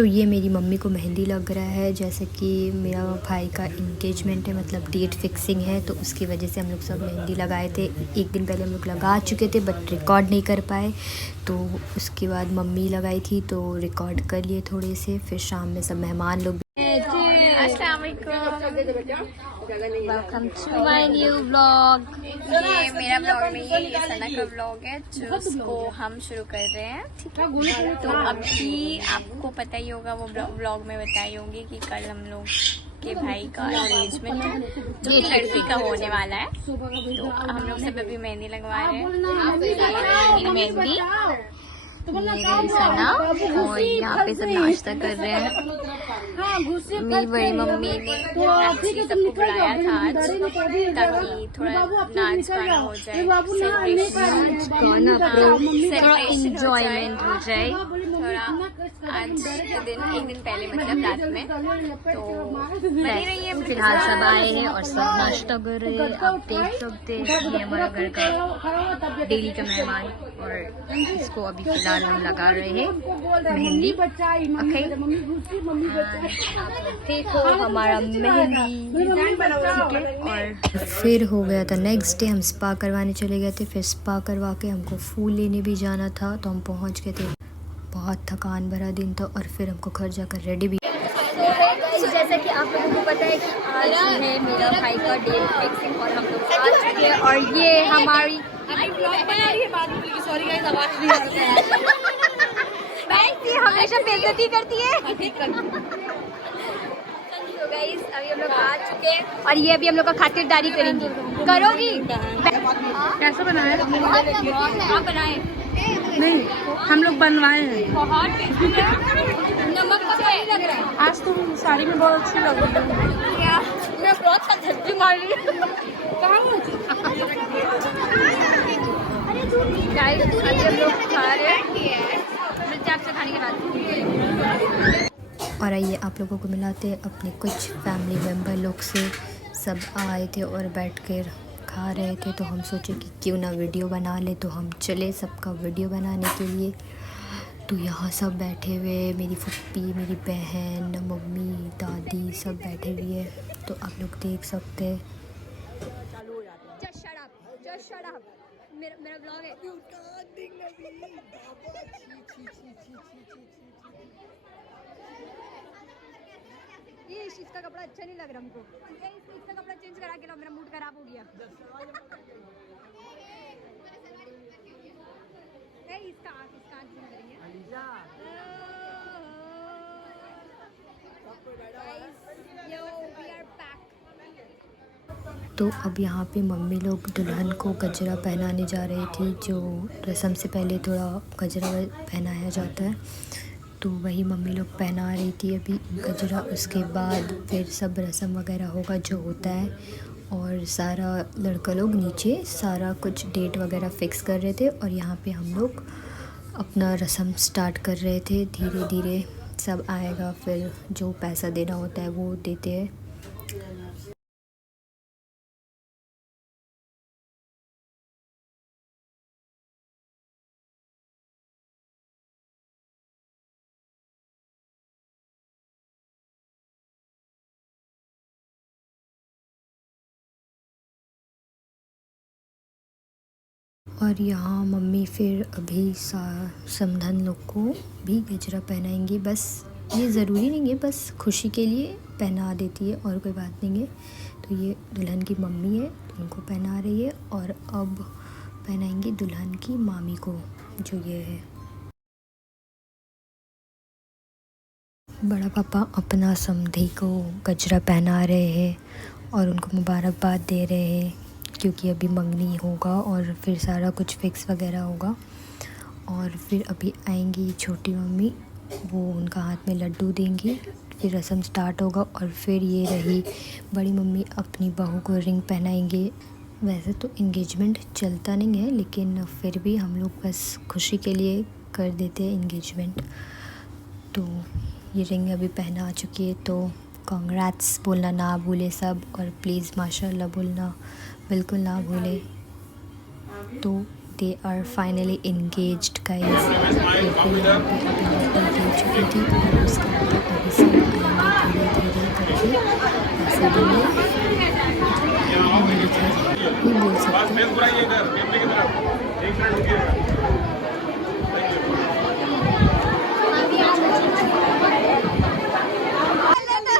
तो ये मेरी मम्मी को मेहंदी लग रहा है, जैसे कि मेरा भाई का इंगेजमेंट है, मतलब डेट फिक्सिंग है, तो उसकी वजह से हम लोग सब मेहंदी लगाए थे। एक दिन पहले हम लोग लगा चुके थे बट रिकॉर्ड नहीं कर पाए, तो उसके बाद मम्मी लगाई थी तो रिकॉर्ड कर लिए थोड़े से। फिर शाम में सब मेहमान लोग। Welcome to my new vlog. ये मेरा व्लॉग नहीं है, ये सना का व्लॉग है जिसको हम शुरू कर रहे हैं, ठीक है। तो अभी आपको पता ही होगा, वो व्लॉग में बताई होंगी कि कल हम लोग के भाई का एंगेजमेंट है जो कि लड़की का होने वाला है। तो हम लोग सब अभी मेहंदी लगवा रहे हैं। मेहंदी ये सना और यहाँ पे सब नाश्ता कर रहे हैं। मेरी बड़ी मम्मी ने एक्चुअली सबको बुलाया था आज ताकि थोड़ा नाच गाना हो जाए, एंजॉयमेंट हो जाए थोड़ा। आज के दिन एक दिन पहले मतलब रात में, तो बनी रही है। फिलहाल सब आए हैं और सब नाश्ता कर रहे हैं। आप देख सकते हैं ये हमारा घर का डेली का मेहमान, और इसको अभी फिलहाल हम लगा रहे हैं मेहंदी। देखो हमारा मेहंदी, और फिर हो गया था नेक्स्ट डे, हम स्पा करवाने चले गए थे। फिर स्पा करवा के हमको फूल लेने भी जाना था, तो हम पहुंच गए थे। बहुत थकान भरा दिन था, और फिर हमको घर जाकर रेडी भी। जैसा कि आप लोगों को पता है कि आज है मेरा भाई का डेट फिक्सिंग, और हम लोग आ चुके हैं। और ये हमारी सॉरी गाइस, आवाज नहीं आ रहा है। ये हमेशा बेइज्जती करती है। तो गाइस अभी हम लोग आ चुके हैं, और ये अभी हम लोग का खातिरदारी करेंगी। करोगी? कैसा बनाए? आप बनाए? नहीं, हम लोग बनवाए हैं। बहुत टेस्टी है। नमक का सही लग रहा है। आज तुम साड़ी में बहुत अच्छी लग रही हो। क्या? मैं बहुत झटकी मार रही हूँ। कहाँ हो? गाइस अभी हम लोग खा रहे हैं, मिलते हैं आपसे खाने के बाद। और आइए आप लोगों को मिलाते हैं अपने कुछ फैमिली मेम्बर लोग से। सब आए थे और बैठ कर खा रहे थे, तो हम सोचे कि क्यों ना वीडियो बना ले, तो हम चले सबका वीडियो बनाने के लिए। तो यहाँ सब बैठे हुए, मेरी फुप्पी, मेरी बहन, मम्मी, दादी सब बैठे हुए हैं, तो आप लोग देख सकते हैं। मेरा ब्लॉग है। ये इसका कपड़ा अच्छा नहीं लग रहा हमको। इसका कपड़ा चेंज करा के लो, मेरा मूड खराब हो गया। इसका आँख लग रही है। तो अब यहाँ पे मम्मी लोग दुल्हन को गजरा पहनाने जा रही थी, जो रस्म से पहले थोड़ा गजरा पहनाया जाता है, तो वही मम्मी लोग पहना रही थी अभी गजरा। उसके बाद फिर सब रस्म वगैरह होगा जो होता है, और सारा लड़का लोग नीचे सारा कुछ डेट वगैरह फ़िक्स कर रहे थे, और यहाँ पे हम लोग अपना रस्म स्टार्ट कर रहे थे। धीरे धीरे सब आएगा, फिर जो पैसा देना होता है वो देते हैं। और यहाँ मम्मी फिर अभी समधन लोग को भी गजरा पहनाएंगी। बस ये ज़रूरी नहीं है, बस खुशी के लिए पहना देती है, और कोई बात नहीं है। तो ये दुल्हन की मम्मी है, तो उनको पहना रही है, और अब पहनाएंगी दुल्हन की मामी को, जो ये है। बड़ा पापा अपना समधी को गजरा पहना रहे हैं और उनको मुबारकबाद दे रहे हैं, क्योंकि अभी मंगनी होगा और फिर सारा कुछ फिक्स वगैरह होगा। और फिर अभी आएंगी छोटी मम्मी, वो उनका हाथ में लड्डू देंगी, फिर रस्म स्टार्ट होगा। और फिर ये रही बड़ी मम्मी अपनी बहू को रिंग पहनाएंगे। वैसे तो इंगेजमेंट चलता नहीं है, लेकिन फिर भी हम लोग बस खुशी के लिए कर देते हैं इंगेजमेंट। तो ये रिंग अभी पहना चुकी है, तो कॉन्ग्रेट्स बोलना ना भूले सब, और प्लीज़ माशाल्लाह बोलना बिल्कुल ना भूले। तो they are finally engaged guys. गलती हो चुकी थी और उसके बाद अभी सब आएंगे धीरे धीरे करके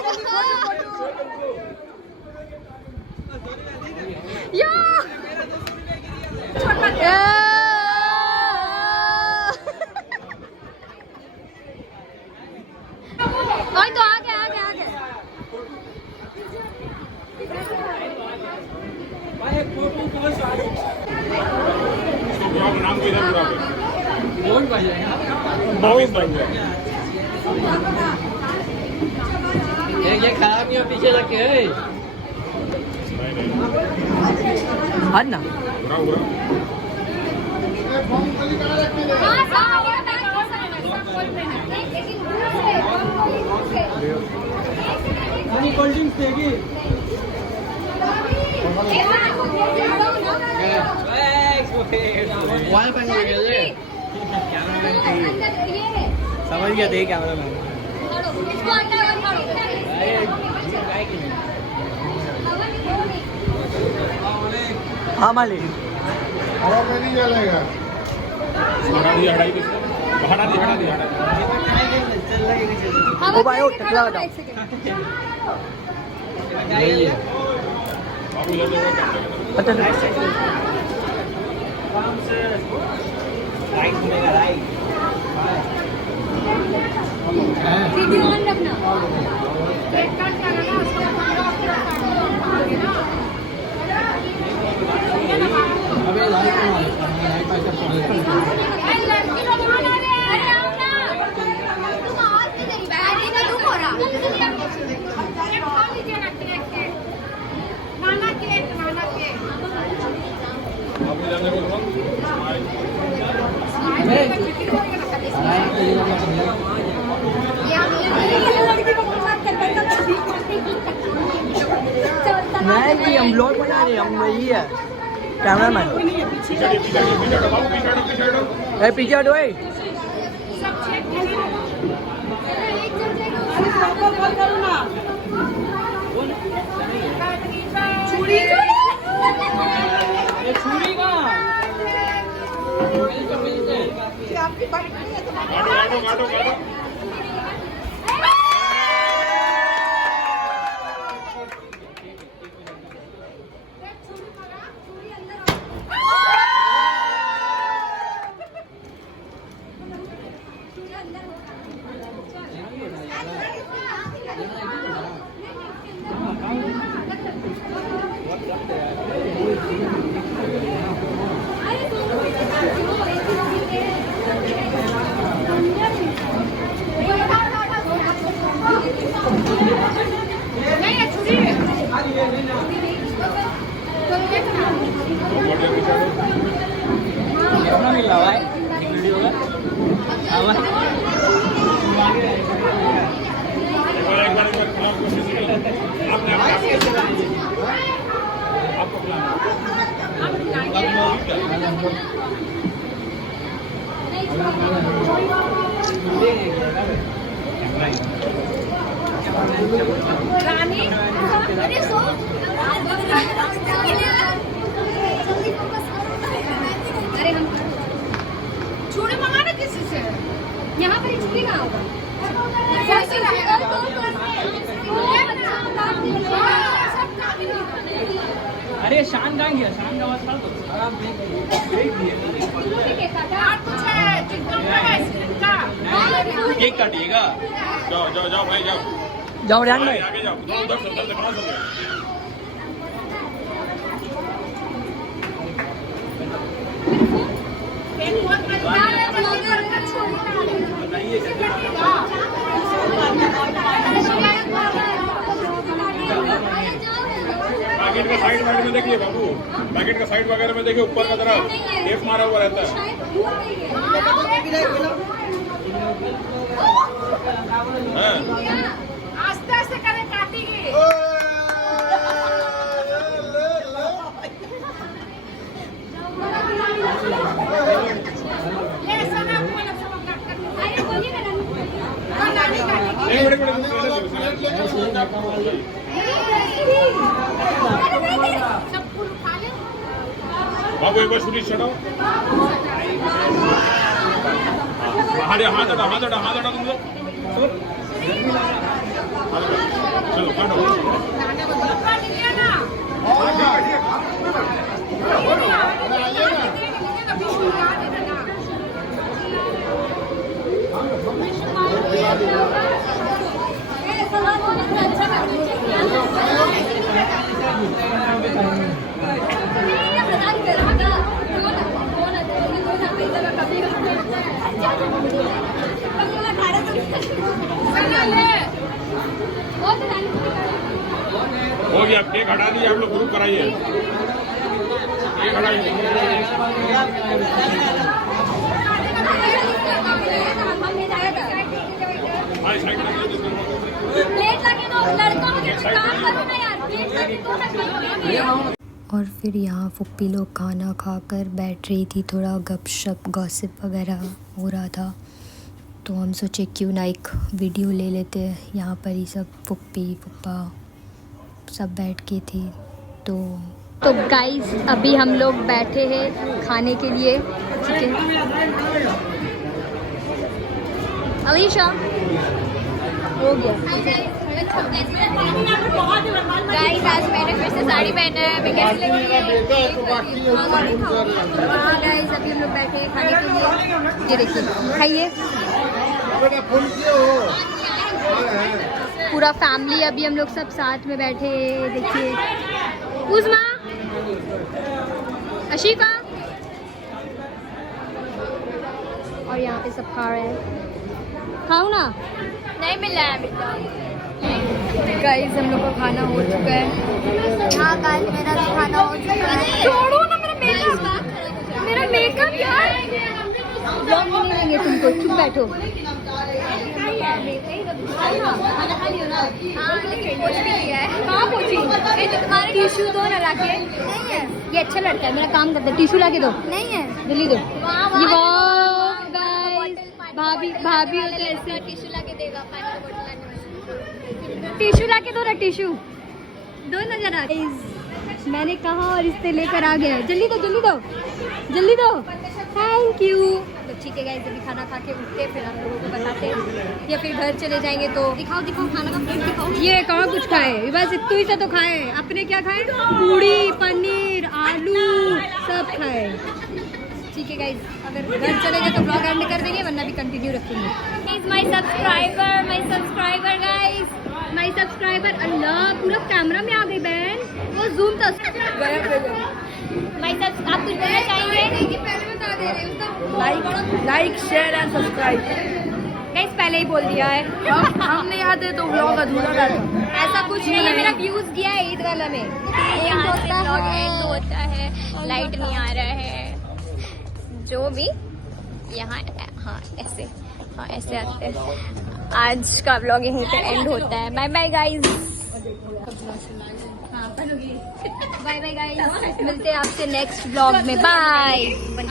ऐसे बोले ये बोल सकते हैं। तो आगे आगे आगे ये खराब नहीं हो पीछे लग के हट ना कोल्ड ड्रिंक्स देगी समझ गया देख कैमरा मैन हाँ मालिक ओ भाई उठ टकला हटाओ अच्छा वीडियो ऑन रखना अबे लाइट नहीं हम ब्लॉग बना रहे हम वही है कैमरा मैन पीछे हटो छुरी अरे हम छुरी मंगाना किसी से यहाँ पर छुरी कहाँ होगा अरे शान कहाँ गया शान का आवाज केक काटिएगा जाओ जाओ जाओ भाई जाओ जाओ रियान भाई आगे जाओ उधर से दिखा दो पैकेट का साइड वगैरह में देखिए बाबू पैकेट का साइड वगैरह में देखिए ऊपर का तरफ टेप मारा हुआ रहता है आस्ते आस्ते करें काटेंगे ये सब आपको बाबू एक बार शूटिंग चढ़ाओ। हाथ हटा तुम लोग। चलो काटो। हो गया, केक हटा दिए आप लोग, ग्रुप कराइए। केक हटाइए। और फिर यहाँ फुप्पी लोग खाना खाकर बैठ रही थी, थोड़ा गपशप गॉसिप वगैरह हो रहा था, तो हम सोचे क्यों ना एक वीडियो ले लेते। यहाँ पर ही सब फुप्पी फुप्पा सब बैठ के थी। तो गाइस अभी हम लोग बैठे हैं खाने के लिए, ठीक है। अलीशा हो गया। गाइस आज मैंने फिर से साड़ी पहना है, मैं कैसी लग रही है? हाँ गाइस अभी हम लोग बैठे हैं खाने के लिए, ये देखिए खाइए। पूरा फैमिली अभी हम लोग सब साथ में बैठे हैं, देखिए उस्मा अशीफा और यहाँ पे सब खा रहे हैं। खाओ ना। नहीं मिला है अभी तक। गाइस हम लोग का खाना हो चुका है। हाँ गाइस मेरा भी खाना हो चुका है। छोड़ो ना मेरा मेकअप यार। ब्लॉग में नहीं लेंगे तुमको, चुप बैठो। खाना खा लियो ना। हाँ कुछ भी लिया है। कहाँ पहुँची? तुम्हारे टिश्यू दो ना लाके। नहीं है, ये अच्छा लड़का है, मेरा काम करता है। टिश्यू लाके दो। नहीं है। जल्दी दो। वहाँ- ये वहाँ- वाह गाइस, भाभी होते ऐसे। टिश्यू लाके देगा, पानी की बोतल लाने। टिश्यू लाके दो ना, टिश्यू दो ना जरा। मैंने कहा और इससे लेकर आ गया। जल्दी दो जल्दी दो जल्दी दो। Thank you. तो ठीक है गाइस अभी खाना खा के उठते फिर आप लोगों को बताते हैं, या फिर घर चले जाएंगे। तो दिखाओ खाना का प्लेट दिखाओ। ये कहाँ कुछ खाए, बस इतना ही सा तो खाए। अपने क्या खाए? पूड़ी पनीर आलू सब खाए। ठीक है गाइस अगर घर चले गए तो ब्लॉग एंड कर देंगे, वरना भी कंटिन्यू रखेंगे। My subscriber guys, my subscriber. अल्लाह पूरा कैमरा में आ गई बहन, वो जूम था। आप कुछ बोलना चाहेंगे? Like share and subscribe. Guys पहले ही बोल दिया है। हम नहीं आते तो व्लॉग अधूरा रहता। ऐसा कुछ नहीं है, मेरा व्यूज दिया है ईद वाला में। यहाँ से ब्लॉग एंड होता है, लाइट नहीं आ रहा है, जो भी यहाँ हाँ ऐसे आते हैं। आज का ब्लॉग यहीं पे एंड होता है। Bye bye guys. Bye bye guys, मिलते हैं आपसे नेक्स्ट ब्लॉग में। बाय।